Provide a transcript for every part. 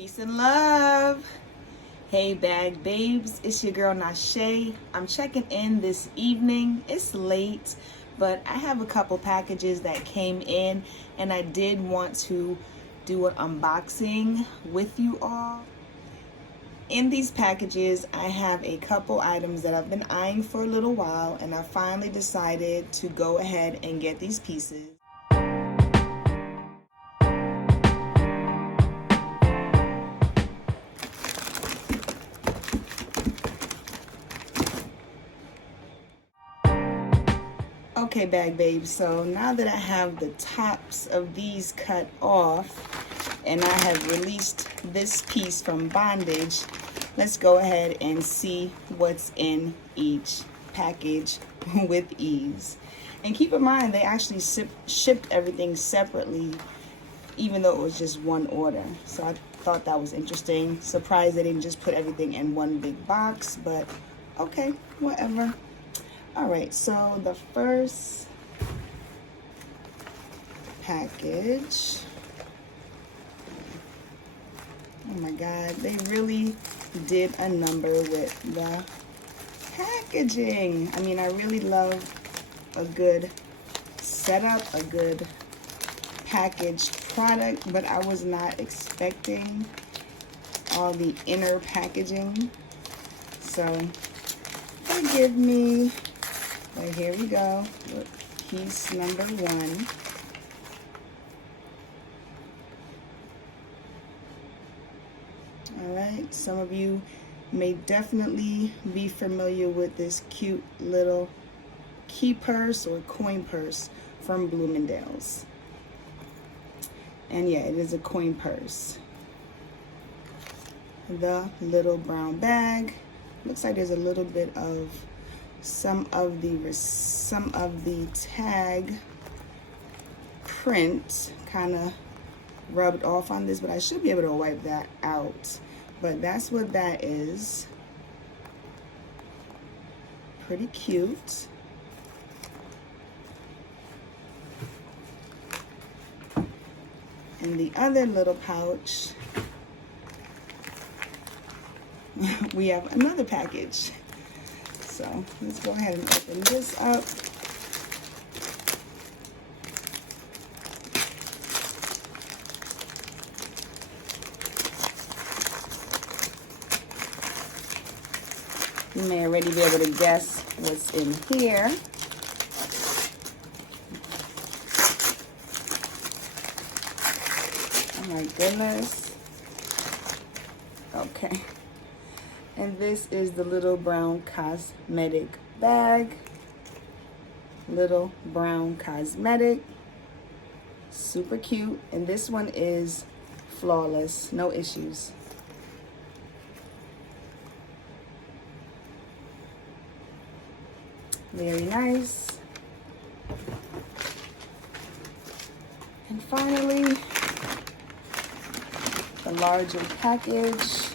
Peace and love. Hey bag babes, it's your girl Nashe. I'm checking in this evening. It's late, but I have a couple packages that came in and I did want to do an unboxing with you all. In these packages, I have a couple items that I've been eyeing for a little while, and I finally decided to go ahead and get these pieces. Okay, bag babes, so now that I have the tops of these cut off and I have released this piece from bondage, let's go ahead and see what's in each package with ease. And keep in mind, they actually shipped everything separately, even though it was just one order. So I thought that was interesting. Surprised they didn't just put everything in one big box, but okay, whatever. All right, so the first package, oh my God, they really did a number with the packaging. I mean, I really love a good setup, a good packaged product, but I was not expecting all the inner packaging. So forgive me. But here we go. Look, piece number one. All right, some of you may definitely be familiar with this cute little key purse or coin purse from Bloomingdales. And yeah, it is a coin purse. The little brown bag. Looks like there's a little bit of some of the tag print kind of rubbed off on this, but I should be able to wipe that out. But that's what that is. Pretty cute. And the other little pouch, we have another package. So let's go ahead and open this up. You may already be able to guess what's in here. Oh my goodness. Okay. And this is the little brown cosmetic bag. Little brown cosmetic. Super cute. And this one is flawless. No issues. Very nice. And finally, the larger package.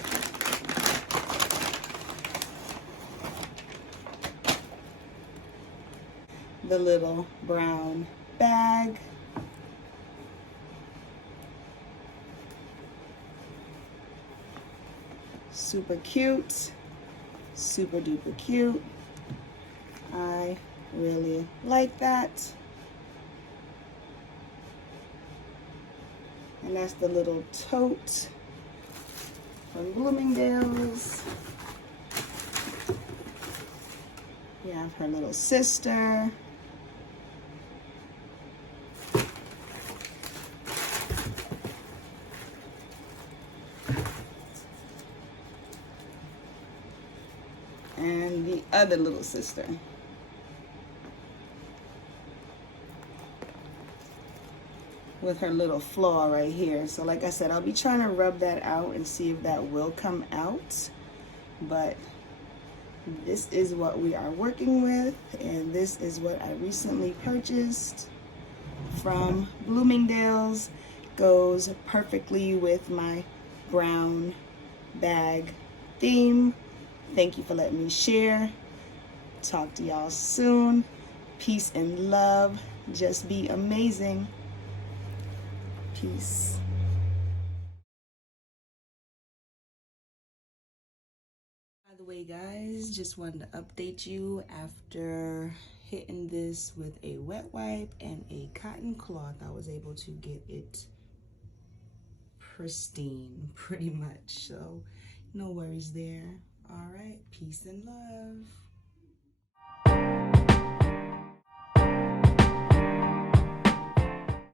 The little brown bag. Super cute. Super duper cute. I really like that. And that's the little tote from Bloomingdales. We have her little sister. And the other little sister. With her little flaw right here. So like I said, I'll be trying to rub that out and see if that will come out. But this is what we are working with, and this is what I recently purchased from Bloomingdales. Goes perfectly with my brown bag theme. Thank you for letting me share. Talk to y'all soon. Peace and love. Just be amazing. Peace. By the way, guys, just wanted to update you after hitting this with a wet wipe and a cotton cloth. I was able to get it pristine pretty much, so no worries there. All right, peace and love.